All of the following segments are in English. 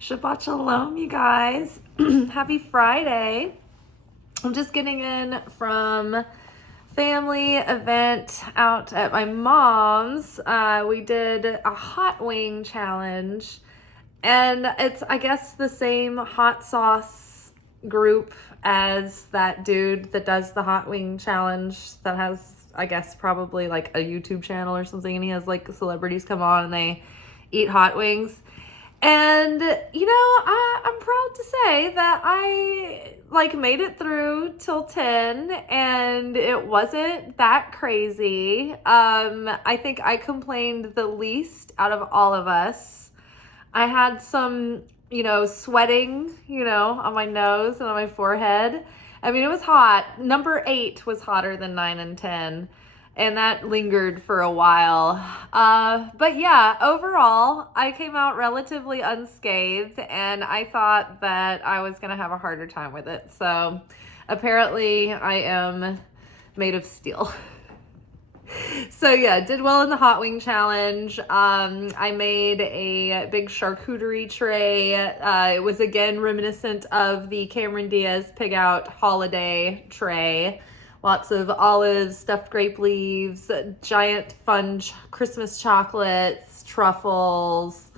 Shabbat shalom, you guys. Happy Friday. I'm just getting in from family event out at my mom's. We did a hot wing challenge, and it's, I guess, the same hot sauce group as that dude that does the hot wing challenge that has, I guess, probably like a YouTube channel or something, and he has like celebrities come on and they eat hot wings. And, I'm proud to say that I made it through till 10 and it wasn't that crazy. I think I complained the least out of all of us. I had some, sweating, on my nose and on my forehead. I mean, it was hot. Number 8 was hotter than 9 and 10. And that lingered for a while. But yeah, overall, I came out relatively unscathed, and I thought that I was going to have a harder time with it. So apparently I am made of steel. So yeah, did well in the hot wing challenge. I made a big charcuterie tray. It was again reminiscent of the Cameron Diaz Pig Out holiday tray. Lots of olives, stuffed grape leaves, giant fun Christmas chocolates, truffles,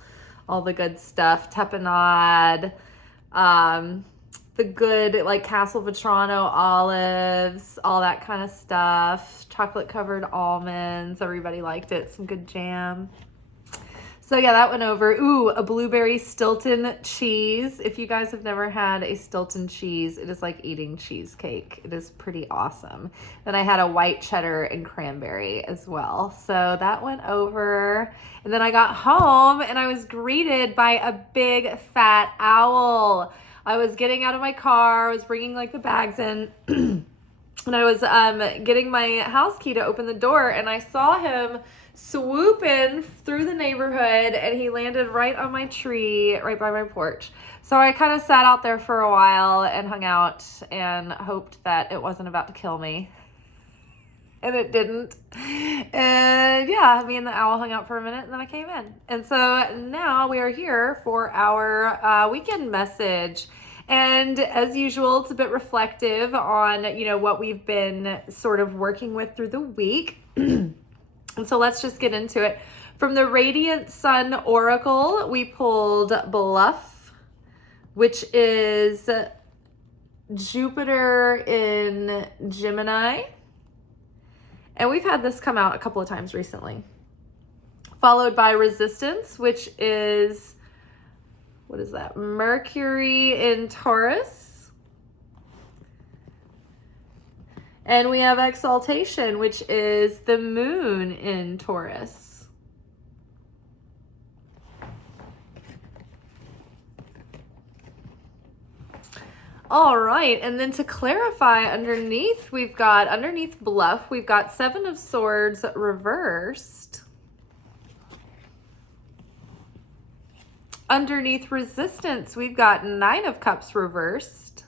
all the good stuff, tapenade, the good Castle Vetrano olives, all that kind of stuff, chocolate covered almonds. Everybody liked it. Some good jam. So yeah, that went over. Ooh, a blueberry Stilton cheese. If you guys have never had a Stilton cheese, it is like eating cheesecake. It is pretty awesome. Then I had a white cheddar and cranberry as well. So that went over. And then I got home and I was greeted by a big fat owl. I was getting out of my car. I was bringing the bags in. And I was getting my house key to open the door, and I saw him swooping through the neighborhood, and he landed right on my tree, right by my porch. So I kind of sat out there for a while and hung out and hoped that it wasn't about to kill me. And it didn't. And yeah, me and the owl hung out for a minute, and then I came in. And so now we are here for our weekend message. And as usual, it's a bit reflective on, what we've been sort of working with through the week. And so let's just get into it. From the Radiant Sun Oracle, we pulled Bluff, which is Jupiter in Gemini. And we've had this come out a couple of times recently. Followed by Resistance, which is... what is that? Mercury in Taurus. And we have Exaltation, which is the moon in Taurus. All right, and then to clarify underneath Bluff, we've got 7 of Swords reversed. Underneath Resistance, we've got 9 of Cups reversed.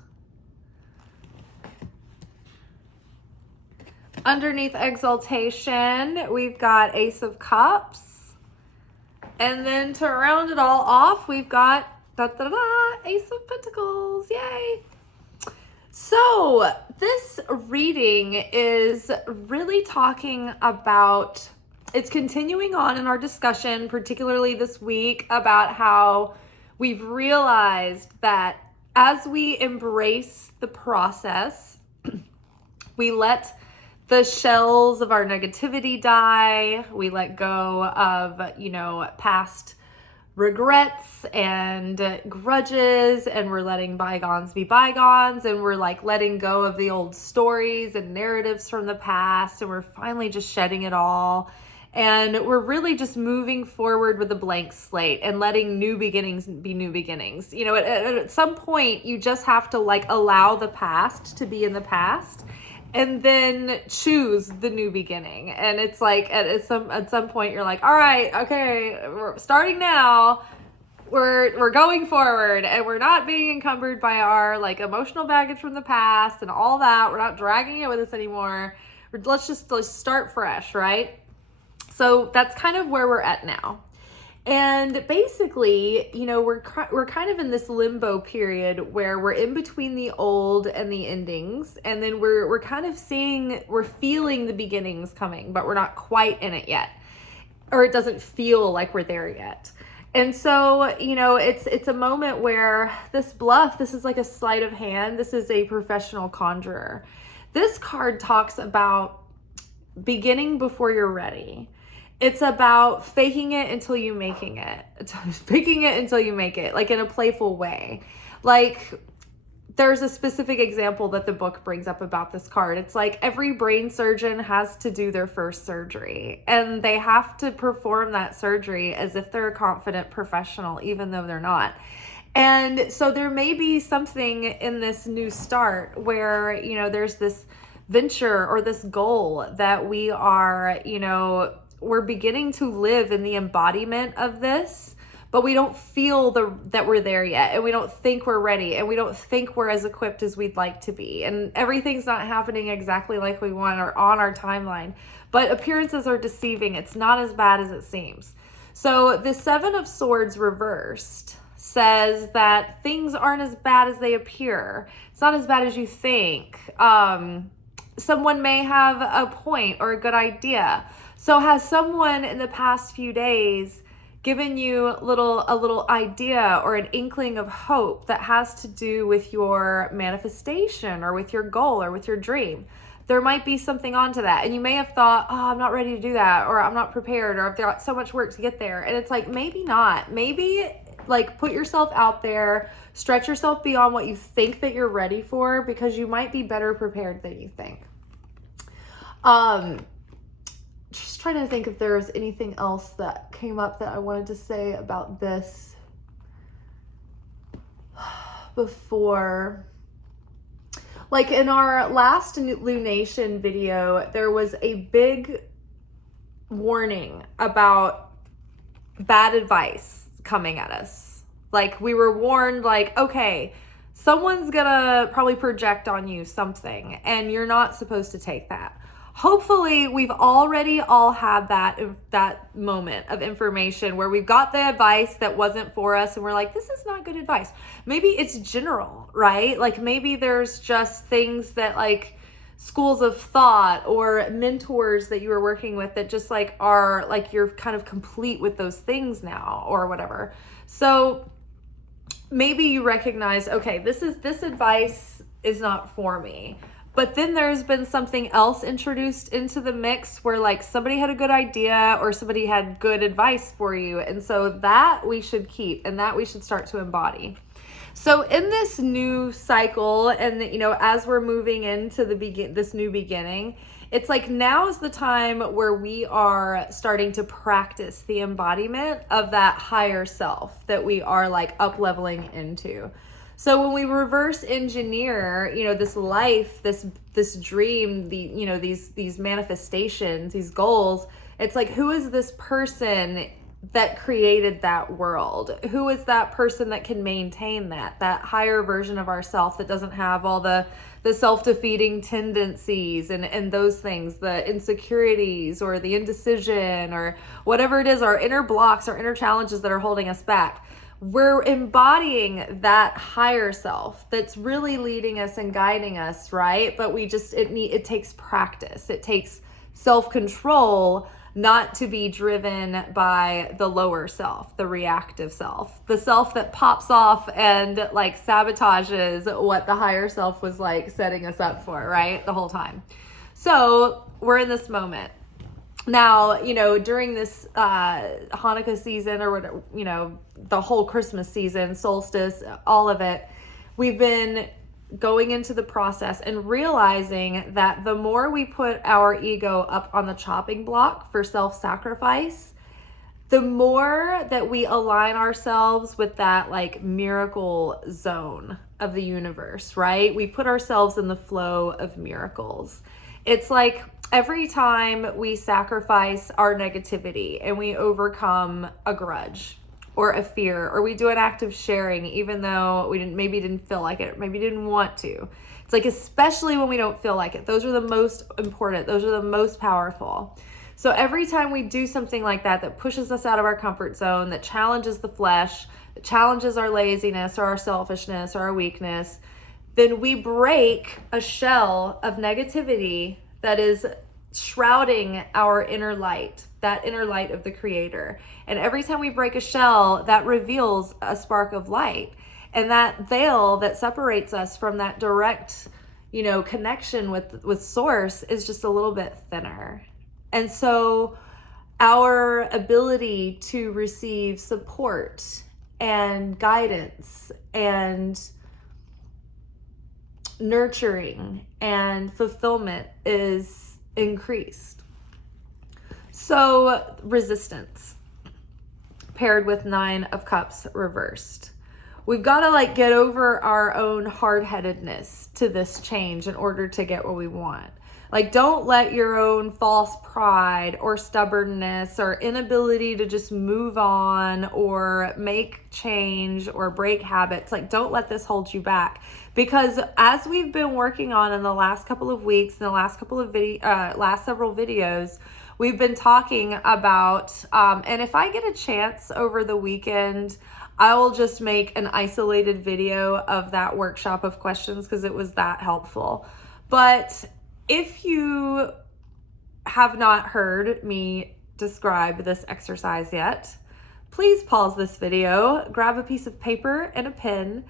Underneath Exaltation, we've got Ace of Cups. And then to round it all off, we've got Ace of Pentacles. Yay! So this reading is really talking about... it's continuing on in our discussion, particularly this week, about how we've realized that as we embrace the process, we let the shells of our negativity die. We let go of, past regrets and grudges, and we're letting bygones be bygones, and we're letting go of the old stories and narratives from the past, and we're finally just shedding it all. And we're really just moving forward with a blank slate and letting new beginnings be new beginnings. At some point, you just have to allow the past to be in the past and then choose the new beginning. And it's at some point you're all right, okay, we're starting now. We're going forward, and we're not being encumbered by our emotional baggage from the past and all that. We're not dragging it with us anymore. Let's start fresh, right? So that's kind of where we're at now. And basically, we're kind of in this limbo period where we're in between the old and the endings, and then we're kind of we're feeling the beginnings coming, but we're not quite in it yet, or it doesn't feel like we're there yet. And so, it's a moment where this is like a sleight of hand. This is a professional conjurer. This card talks about beginning before you're ready. It's about faking it until you making it. Faking it until you make it, like in a playful way. Like, there's a specific example that the book brings up about this card. It's like every brain surgeon has to do their first surgery, and they have to perform that surgery as if they're a confident professional, even though they're not. And so there may be something in this new start where, there's this venture or this goal that we are, we're beginning to live in the embodiment of this, but we don't feel that we're there yet, and we don't think we're ready, and we don't think we're as equipped as we'd like to be, and everything's not happening exactly like we want or on our timeline, but appearances are deceiving. It's not as bad as it seems. So the Seven of Swords reversed says that things aren't as bad as they appear. It's not as bad as you think. Someone may have a point or a good idea. So has someone in the past few days given you a little idea or an inkling of hope that has to do with your manifestation or with your goal or with your dream? There might be something onto that. And you may have thought, oh, I'm not ready to do that, or I'm not prepared, or I've got so much work to get there. And it's like, maybe not. Maybe like put yourself out there, stretch yourself beyond what you think that you're ready for, because you might be better prepared than you think. Just trying to think if there was anything else that came up that I wanted to say about this before. Like in our last lunation video, there was a big warning about bad advice coming at us. Like we were warned, like, okay, someone's gonna probably project on you something, and you're not supposed to take that. Hopefully we've already all had that moment of information where we've got the advice that wasn't for us and we're like, this is not good advice. Maybe it's general, right? Like maybe there's just things that like schools of thought or mentors that you were working with that just like are like you're kind of complete with those things now or whatever. So maybe you recognize, okay, this advice is not for me. But then there's been something else introduced into the mix where like somebody had a good idea or somebody had good advice for you. And so that we should keep and that we should start to embody. So in this new cycle and, as we're moving into this new beginning, it's like now is the time where we are starting to practice the embodiment of that higher self that we are like up leveling into. So when we reverse engineer, this life, this dream, these manifestations, these goals, it's like, who is this person that created that world? Who is that person that can maintain that higher version of ourself that doesn't have all the self-defeating tendencies and those things, the insecurities or the indecision or whatever it is, our inner blocks, our inner challenges that are holding us back? We're embodying that higher self that's really leading us and guiding us, right? But it takes practice. It takes self-control not to be driven by the lower self, the reactive self, the self that pops off and like sabotages what the higher self was like setting us up for, right? The whole time. So we're in this moment. Now, during this Hanukkah season or whatever, the whole Christmas season, solstice, all of it, we've been going into the process and realizing that the more we put our ego up on the chopping block for self-sacrifice, the more that we align ourselves with that like miracle zone of the universe, right? We put ourselves in the flow of miracles. It's like every time we sacrifice our negativity and we overcome a grudge or a fear, or we do an act of sharing, even though we didn't feel like it, maybe didn't want to. It's like, especially when we don't feel like it, those are the most important. Those are the most powerful. So every time we do something like that, that pushes us out of our comfort zone, that challenges the flesh, that challenges our laziness or our selfishness or our weakness, then we break a shell of negativity that is shrouding our inner light, that inner light of the Creator. And every time we break a shell, that reveals a spark of light. And that veil that separates us from that direct, connection with Source is just a little bit thinner. And so our ability to receive support and guidance and nurturing and fulfillment is increased. So resistance paired with 9 of Cups reversed. We've got to get over our own hard-headedness to this change in order to get what we want. Don't let your own false pride or stubbornness or inability to just move on or make change or break habits, don't let this hold you back. Because as we've been working on in the last couple of weeks, in the last couple of last several videos, we've been talking about, and if I get a chance over the weekend, I will just make an isolated video of that workshop of questions because it was that helpful. But if you have not heard me describe this exercise yet, please pause this video, grab a piece of paper and a pen,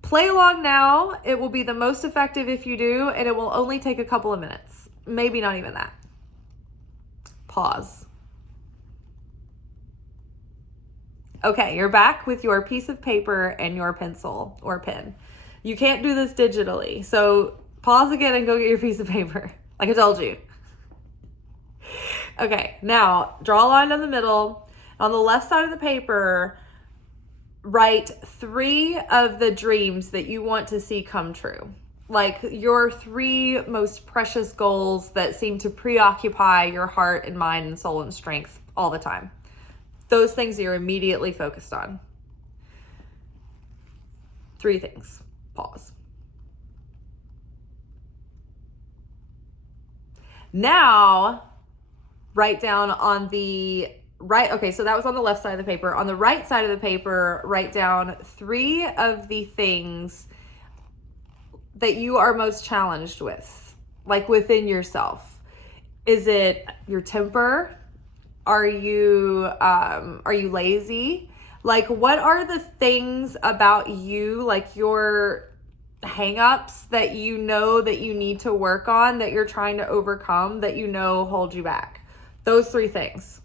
play along now. It will be the most effective if you do, and it will only take a couple of minutes, maybe not even that. Pause. Okay, you're back with your piece of paper and your pencil or pen. You can't do this digitally, so pause again and go get your piece of paper, like I told you. Okay, now draw a line down the middle. On the left side of the paper, write 3 of the dreams that you want to see come true. Your 3 most precious goals that seem to preoccupy your heart and mind and soul and strength all the time. Those things you're immediately focused on. 3 things. Pause. Now, write down on the right, okay, so that was on the left side of the paper. On the right side of the paper, write down 3 of the things that you are most challenged with, within yourself. Is it your temper? Are you lazy? What are the things about you, your hang-ups that you know that you need to work on, that you're trying to overcome, that hold you back? Those 3 things.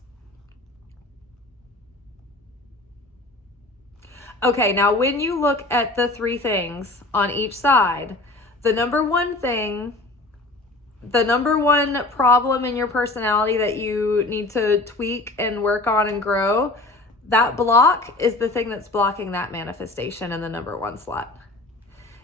Okay, now when you look at the 3 things on each side, the number one problem in your personality that you need to tweak and work on and grow, that block is the thing that's blocking that manifestation in the number 1 slot.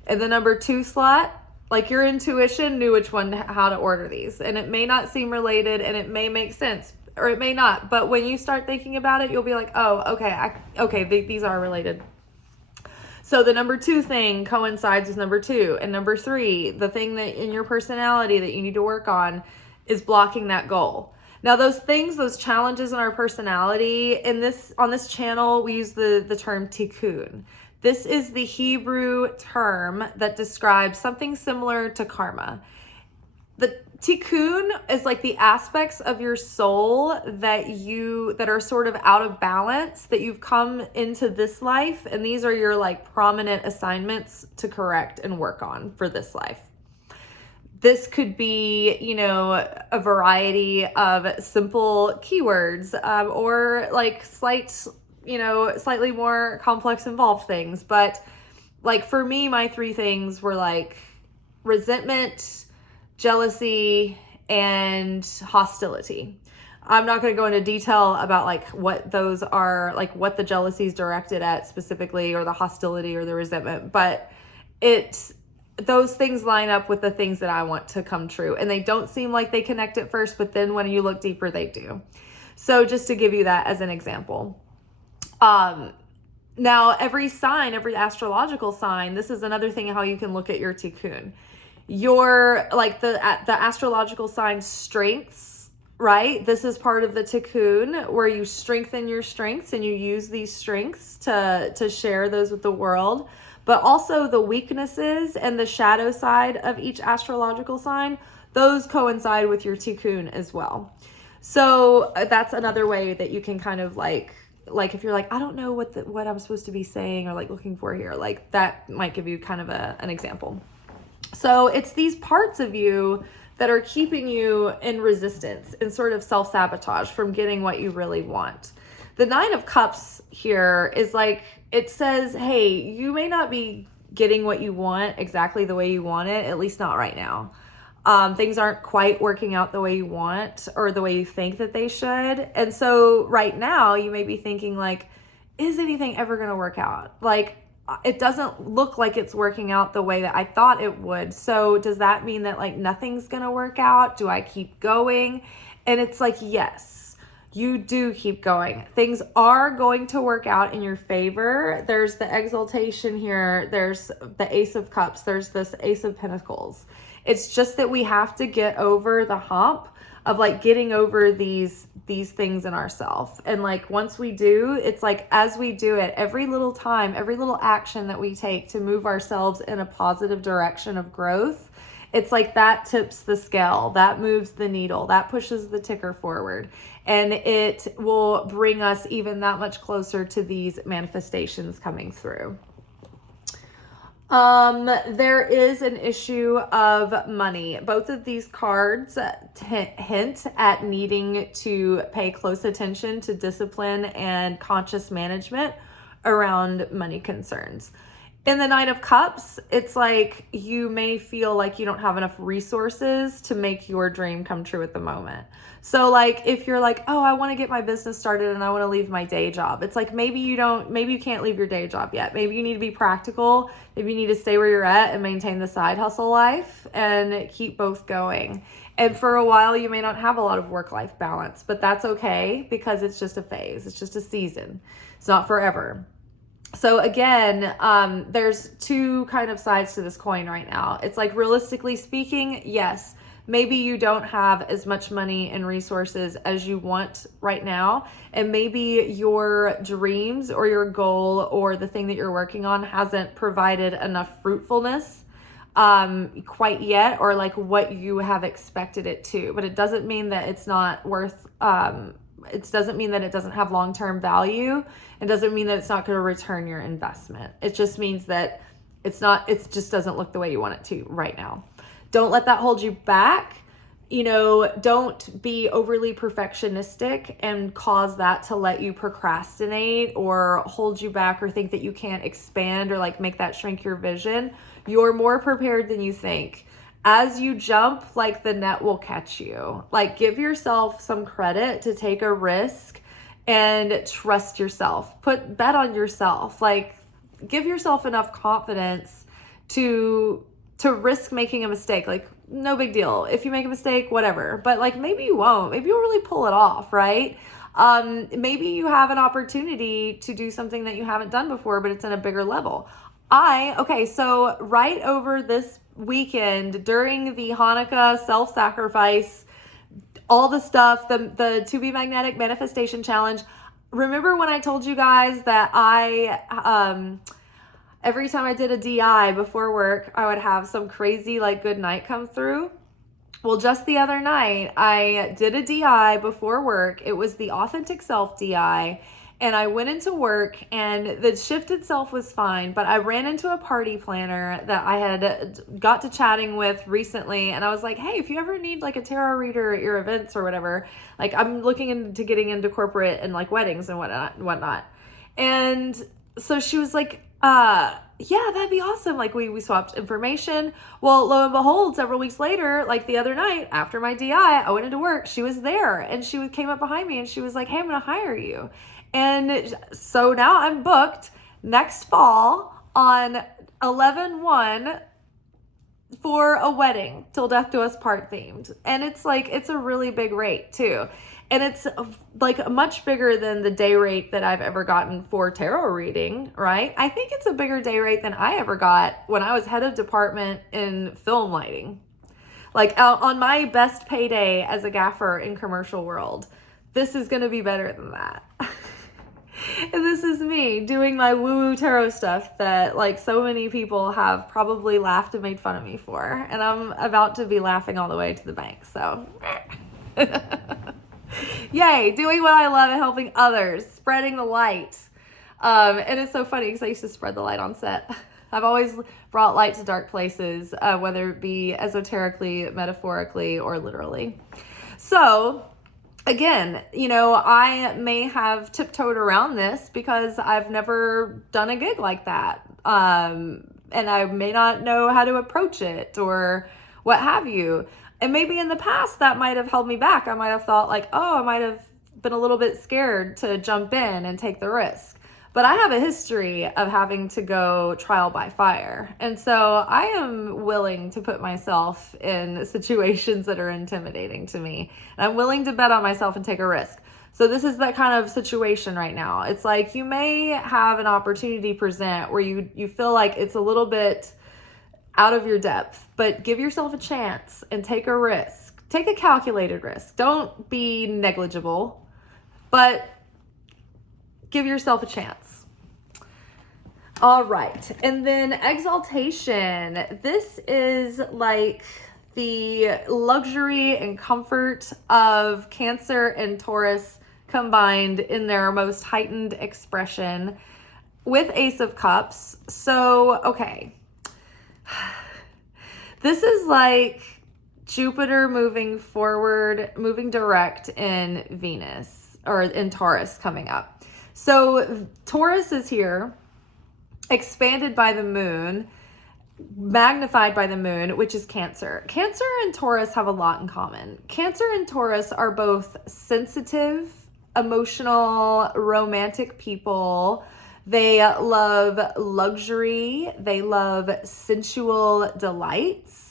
In the number 2 slot, your intuition knew how to order these. And it may not seem related and it may make sense or it may not. But when you start thinking about it, you'll be like, oh, okay, these are related. So the number 2 thing coincides with number 2. And number 3, the thing that in your personality that you need to work on is blocking that goal. Now those things, those challenges in our personality, on this channel, we use the term tikkun. This is the Hebrew term that describes something similar to karma. The tikkun is the aspects of your soul that are sort of out of balance, that you've come into this life, and these are your prominent assignments to correct and work on for this life. This could be, a variety of simple keywords, or slightly more complex involved things. But for me, my 3 things were resentment, jealousy, and hostility. I'm not going to go into detail about what those are, what the jealousy is directed at specifically, or the hostility or the resentment, but those things line up with the things that I want to come true. And they don't seem like they connect at first, but then when you look deeper, they do. So just to give you that as an example. Now every astrological sign, this is another thing how you can look at your tikkun. Your the astrological sign strengths right? This is part of the cocoon where you strengthen your strengths and you use these strengths to share those with the world. But also the weaknesses and the shadow side of each astrological sign, those coincide with your cocoon as well. So that's another way that you can kind of like if you're like, I don't know what I'm supposed to be saying or like looking for here, like that might give you kind of an example. So it's these parts of you that are keeping you in resistance and sort of self-sabotage from getting what you really want. The 9 of Cups here is like, it says, hey, you may not be getting what you want exactly the way you want it, at least not right now. Things aren't quite working out the way you want or the way you think that they should. And so right now you may be thinking like, is anything ever going to work out? Like, it doesn't look like it's working out the way that I thought it would. So does that mean that like nothing's going to work out? Do I keep going? And it's like, yes, you do keep going. Things are going to work out in your favor. There's the exaltation here. There's the Ace of Cups. There's this Ace of Pentacles. It's just that we have to get over the hump of like getting over these things in ourselves. And like once we do, it's like as we do it, every little time, every little action that we take to move ourselves in a positive direction of growth, it's like that tips the scale, that moves the needle, that pushes the ticker forward. And it will bring us even that much closer to these manifestations coming through. There is an issue of money. Both of these cards hint at needing to pay close attention to discipline and conscious management around money concerns. In the 9 of Cups, it's like you may feel like you don't have enough resources to make your dream come true at the moment. So like if you're like, oh, I want to get my business started and I want to leave my day job. It's like maybe you can't leave your day job yet. Maybe you need to be practical. Maybe you need to stay where you're at and maintain the side hustle life and keep both going. And for a while, you may not have a lot of work-life balance, but that's okay because it's just a phase. It's just a season. It's not forever. So again, there's 2 kind of sides to this coin right now. It's like realistically speaking, yes, maybe you don't have as much money and resources as you want right now. And maybe your dreams or your goal or the thing that you're working on hasn't provided enough fruitfulness quite yet, or like what you have expected it to. But it doesn't mean that it's not worth it doesn't mean that it doesn't have long-term value. It doesn't mean that it's not going to return your investment. It just means that it just doesn't look the way you want it to right now. Don't let that hold you back. Don't be overly perfectionistic and cause that to let you procrastinate or hold you back or think that you can't expand or like make that shrink your vision. You're more prepared than you think. As you jump, like the net will catch you. Like give yourself some credit to take a risk and trust yourself. Bet on yourself. Like give yourself enough confidence to risk making a mistake. Like no big deal. If you make a mistake, whatever. But like maybe you won't. Maybe you'll really pull it off, right? Maybe you have an opportunity to do something that you haven't done before, but it's in a bigger level. So right over this weekend during the Hanukkah self-sacrifice, all the stuff, the To Be Magnetic Manifestation Challenge. Remember when I told you guys that every time I did a DI before work, I would have some crazy like good night come through? Well, just the other night, I did a DI before work. It was the Authentic Self DI. And I went into work and the shift itself was fine, but I ran into a party planner that I had got to chatting with recently. And I was like, hey, if you ever need like a tarot reader at your events or whatever, like I'm looking into getting into corporate and like weddings and whatnot. And so she was like, yeah, that'd be awesome. Like we swapped information. Well, lo and behold, several weeks later, like the other night after my DI, I went into work. She was there and she came up behind me and she was like, hey, I'm going to hire you. And so now I'm booked next fall on 11/1 for a wedding, till death do us part themed. And it's like, it's a really big rate too. And it's like much bigger than the day rate that I've ever gotten for tarot reading, right? I think it's a bigger day rate than I ever got when I was head of department in film lighting. Like on my best payday as a gaffer in commercial world, this is going to be better than that. And this is me doing my woo-woo tarot stuff that like so many people have probably laughed and made fun of me for. And I'm about to be laughing all the way to the bank. So yay, doing what I love and helping others, spreading the light. And it's so funny because I used to spread the light on set. I've always brought light to dark places, whether it be esoterically, metaphorically, or literally. So again, I may have tiptoed around this because I've never done a gig like that. And I may not know how to approach it or what have you. And maybe in the past that might have held me back. I might have thought like, oh, I might have been a little bit scared to jump in and take the risk. But I have a history of having to go trial by fire. And so I am willing to put myself in situations that are intimidating to me. And I'm willing to bet on myself and take a risk. So this is that kind of situation right now. It's like you may have an opportunity present where you feel like it's a little bit out of your depth, but give yourself a chance and take a risk. Take a calculated risk. Don't be negligible, but give yourself a chance. All right. And then exaltation. This is like the luxury and comfort of Cancer and Taurus combined in their most heightened expression with Ace of Cups. So, okay. This is like Jupiter moving forward, moving direct in Venus or in Taurus coming up. So Taurus is here, expanded by the moon, magnified by the moon, which is Cancer. Cancer and Taurus have a lot in common. Cancer and Taurus are both sensitive, emotional, romantic people. They love luxury. They love sensual delights.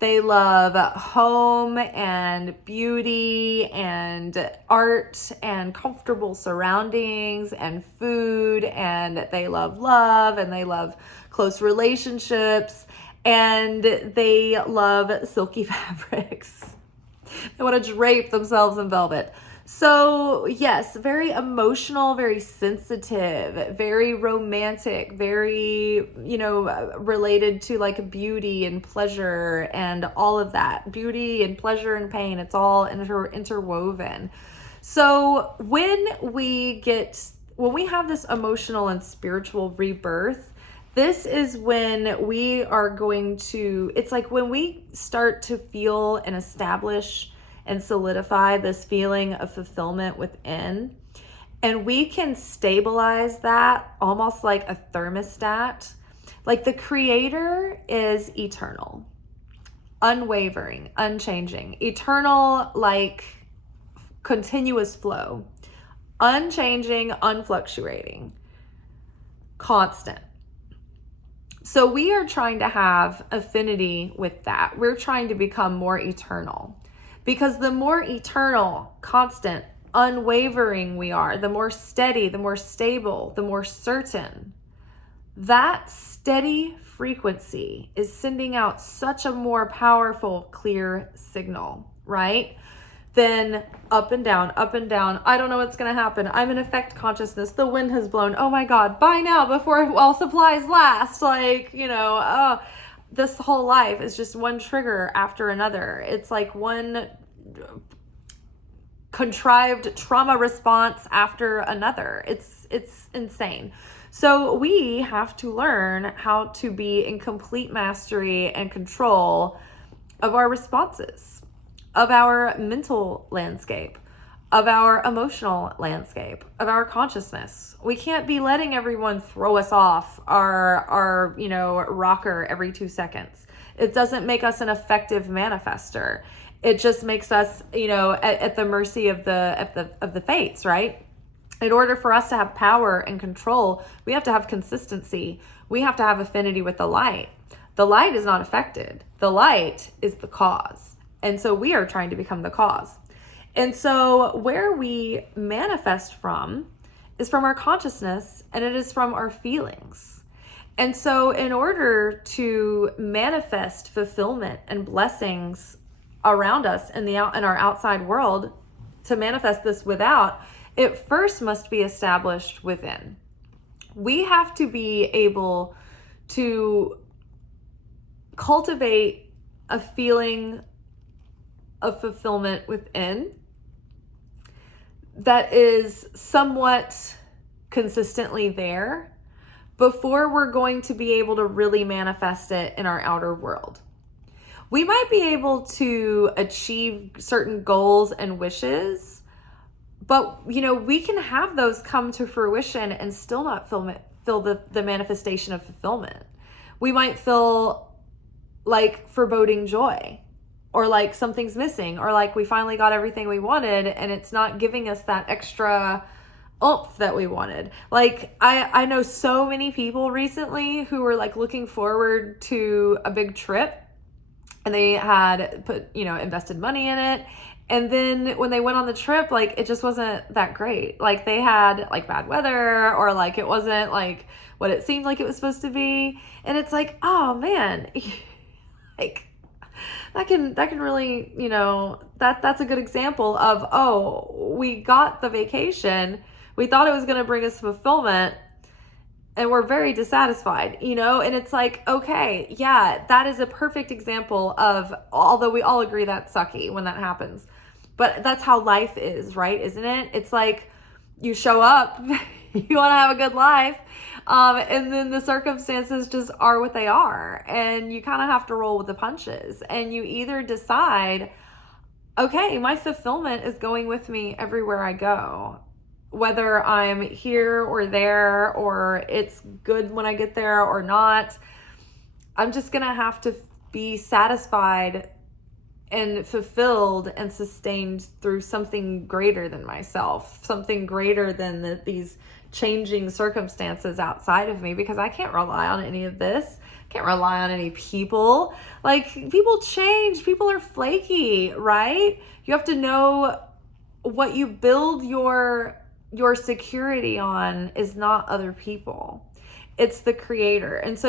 They love home and beauty and art and comfortable surroundings and food, and they love love and they love close relationships and they love silky fabrics. They want to drape themselves in velvet. So yes, very emotional, very sensitive, very romantic, very, related to like beauty and pleasure and all of that. Beauty and pleasure and pain, it's all interwoven. So when we have this emotional and spiritual rebirth, this is when we are going to, it's like when we start to feel and establish and solidify this feeling of fulfillment within. And we can stabilize that almost like a thermostat. Like the creator is eternal, unwavering, unchanging, eternal, like continuous flow, unchanging, unfluctuating, constant. So we are trying to have affinity with that. We're trying to become more eternal. Because the more eternal, constant, unwavering we are, the more steady, the more stable, the more certain, that steady frequency is sending out such a more powerful, clear signal, right? Then up and down, up and down. I don't know what's going to happen. I'm in effect consciousness. The wind has blown. Oh my God, buy now before all supplies last. This whole life is just one trigger after another. It's like one contrived trauma response after another. It's insane. So we have to learn how to be in complete mastery and control of our responses, of our mental landscape, of our emotional landscape, of our consciousness. We can't be letting everyone throw us off our rocker every 2 seconds. It doesn't make us an effective manifester. It just makes us, at the mercy of the fates, right? In order for us to have power and control, we have to have consistency. We have to have affinity with the light. The light is not affected. The light is the cause. And so we are trying to become the cause. And so where we manifest from is from our consciousness, and it is from our feelings. And so in order to manifest fulfillment and blessings around us in our outside world to manifest this without, it first must be established within. We have to be able to cultivate a feeling of fulfillment within that is somewhat consistently there before we're going to be able to really manifest it in our outer world. We might be able to achieve certain goals and wishes, but we can have those come to fruition and still not feel the manifestation of fulfillment. We might feel like foreboding joy, or like something's missing, or like we finally got everything we wanted and it's not giving us that extra oomph that we wanted. Like I know so many people recently who were like looking forward to a big trip, and they had invested money in it. And then when they went on the trip, like it just wasn't that great. Like they had like bad weather, or like it wasn't like what it seemed like it was supposed to be. And it's like, oh man, like that can really, that's a good example of, oh, we got the vacation. We thought it was going to bring us fulfillment, and we're very dissatisfied, and it's like, okay, yeah, that is a perfect example of, although we all agree that's sucky when that happens, but that's how life is, right? Isn't it? It's like you show up, you want to have a good life, and then the circumstances just are what they are, and you kind of have to roll with the punches, and you either decide, okay, my fulfillment is going with me everywhere I go, whether I'm here or there, or it's good when I get there or not. I'm just going to have to be satisfied and fulfilled and sustained through something greater than myself, something greater than these changing circumstances outside of me, because I can't rely on any of this. I can't rely on any people. Like, people change. People are flaky, right? You have to know what you build your security on is not other people. It's the creator. And so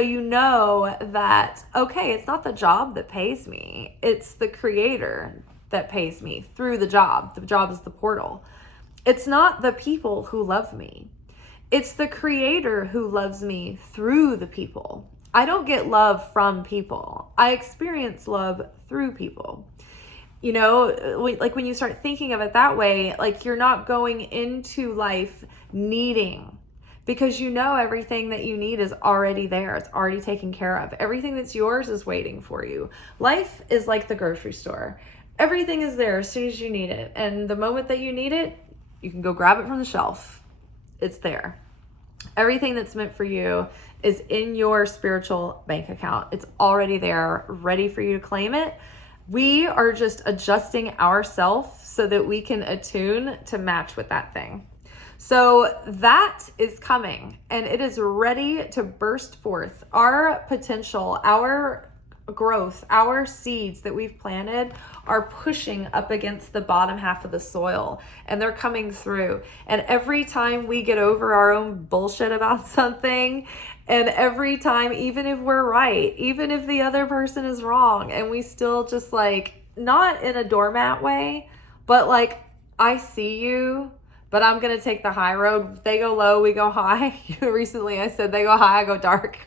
that, okay, it's not the job that pays me. It's the creator that pays me through the job. The job is the portal. It's not the people who love me. It's the creator who loves me through the people. I don't get love from people. I experience love through people. Like when you start thinking of it that way, like you're not going into life needing, because everything that you need is already there. It's already taken care of. Everything that's yours is waiting for you. Life is like the grocery store. Everything is there as soon as you need it. And the moment that you need it, you can go grab it from the shelf. It's there. Everything that's meant for you is in your spiritual bank account. It's already there, ready for you to claim it. We are just adjusting ourselves so that we can attune to match with that thing. So that is coming, and it is ready to burst forth. Our potential, our growth, our seeds that we've planted are pushing up against the bottom half of the soil, and they're coming through. And every time we get over our own bullshit about something, and every time, even if we're right, even if the other person is wrong, and we still just like, not in a doormat way, but like, I see you, but I'm going to take the high road. They go low, we go high. Recently I said they go high, I go dark.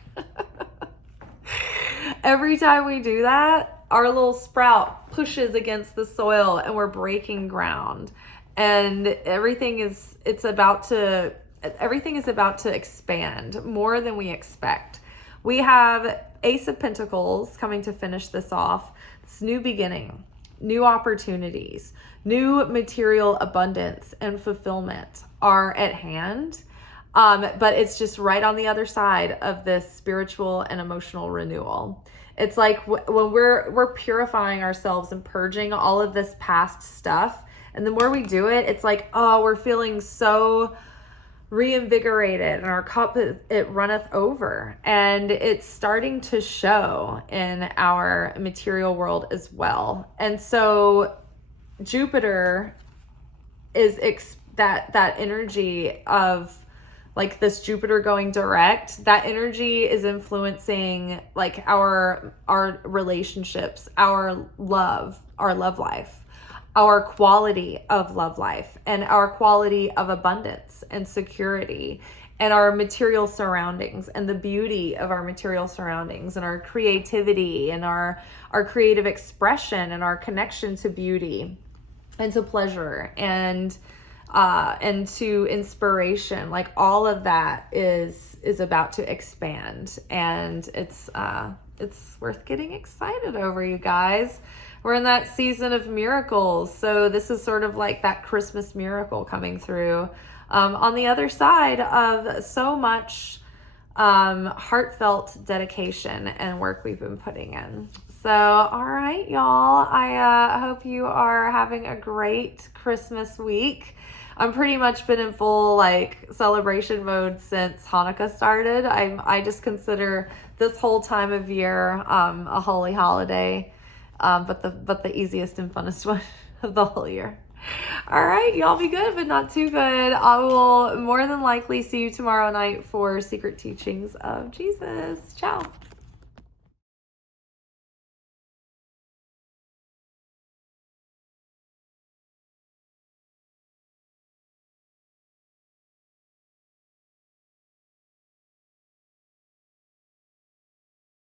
Every time we do that, our little sprout pushes against the soil and we're breaking ground. And everything is about to expand more than we expect. We have Ace of Pentacles coming to finish this off. This new beginning, new opportunities, new material abundance and fulfillment are at hand. But it's just right on the other side of this spiritual and emotional renewal. It's like when we're purifying ourselves and purging all of this past stuff. And the more we do it, it's like, oh, we're feeling so reinvigorated and our cup, it runneth over. And it's starting to show in our material world as well. And so Jupiter is that energy of like this Jupiter going direct, that energy is influencing like our relationships, our love, our love life, our quality of love life, and our quality of abundance and security, and our material surroundings, and the beauty of our material surroundings, and our creativity, and our creative expression, and our connection to beauty and to pleasure and to inspiration. Like, all of that is about to expand, and it's worth getting excited over, you guys. We're in that season of miracles, so this is sort of like that Christmas miracle coming through on the other side of so much heartfelt dedication and work we've been putting in. So, all right, y'all, I hope you are having a great Christmas week. I'm pretty much been in full like celebration mode since Hanukkah started. I just consider this whole time of year a holy holiday, but the easiest and funnest one of the whole year. All right, y'all be good, but not too good. I will more than likely see you tomorrow night for Secret Teachings of Jesus. Ciao.